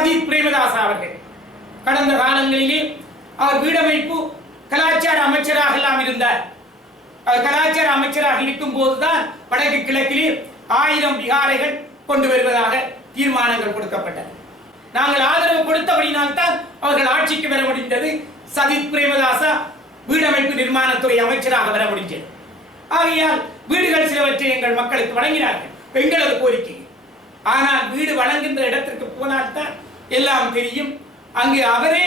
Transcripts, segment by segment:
சதீப் பிரேமதாசா அவர்கள். கடந்த காலங்களிலே அவர் வீடமைப்பு கலாச்சார அமைச்சராக எல்லாம் இருந்தார். அவர் கலாச்சார அமைச்சராக இருக்கும் போதுதான் வடக்கு கிழக்கிலே ஆயிரம் விகாரைகள் கொண்டு வருவதாக தீர்மானங்கள் கொடுக்கப்பட்டது. நாங்கள் ஆதரவு கொடுத்தபடினால் தான் அவர்கள் ஆட்சிக்கு வர முடிந்தது. சதித் பிரேமதாசா வீடமைப்பு நிர்மாணத்துறை அமைச்சராக வர முடிந்தது ஆகையால் வீடுகள் சிலவற்றை எங்கள் மக்களுக்கு வழங்கினார்கள். எங்களது கோரிக்கை. ஆனால் வீடு வழங்குகின்ற இடத்திற்கு போனால்தான் எல்லாம் தெரியும். அங்கு அவரே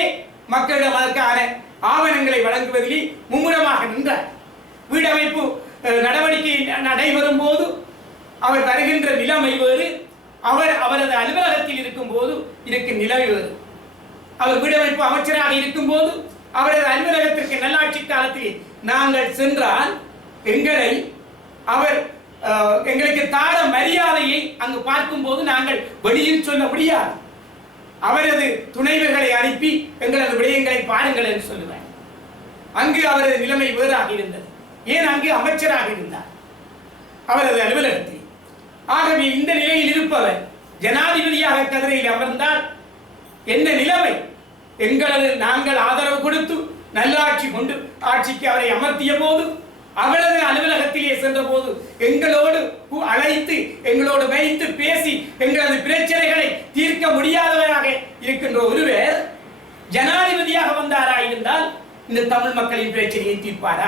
மக்களிடம் அதற்கான ஆவணங்களை வழங்குவதிலே மும்முரமாக நின்றார். வீடமைப்பு நடவடிக்கை நடைபெறும் போது அவர் வருகின்ற நிலைமை வேறு. அவர் அவரது அலுவலகத்தில் இருக்கும் போது இருக்கும் நிலைமை வேறு. அவர் வீடமைப்பு அமைச்சராக இருக்கும் போது அவரது அலுவலகத்திற்கு நல்லாட்சி காலத்தில் நாங்கள் சென்றால் எங்களை அவர் எங்களுக்கு தார மரியாதையை அங்கு பார்க்கும்போது நாங்கள் வெளியில் சொல்ல முடியாது. அவரது துணைவர்களை அனுப்பி எங்களது விடயங்களை பாருங்கள் என்று சொல்லுவார். அங்கு அவரது நிலைமை வேறாக இருந்தது. ஏன் அங்கு அமைச்சராக இருந்தார்? அவரது அலுவலகத்தில். ஆகவே இந்த நிலையில் இருப்பவர் ஜனாதிபதியாக கதிரையில் அமர்ந்தால் என்ன நிலைமை? எங்களது நாங்கள் ஆதரவு கொடுத்து நல்லாட்சி கொண்டு ஆட்சிக்கு அவரை அமர்த்திய போது அவரது அலுவலகத்திலே சென்ற போது எங்களோடு அழைத்து எங்களோடு வைத்து பேசி எங்களது என்ற ஒருவர் ஜனாதிபதியாக வந்தாரா இருந்தால் இந்த தமிழ் மக்களின் பிரச்சனையை தீர்ப்பாரா?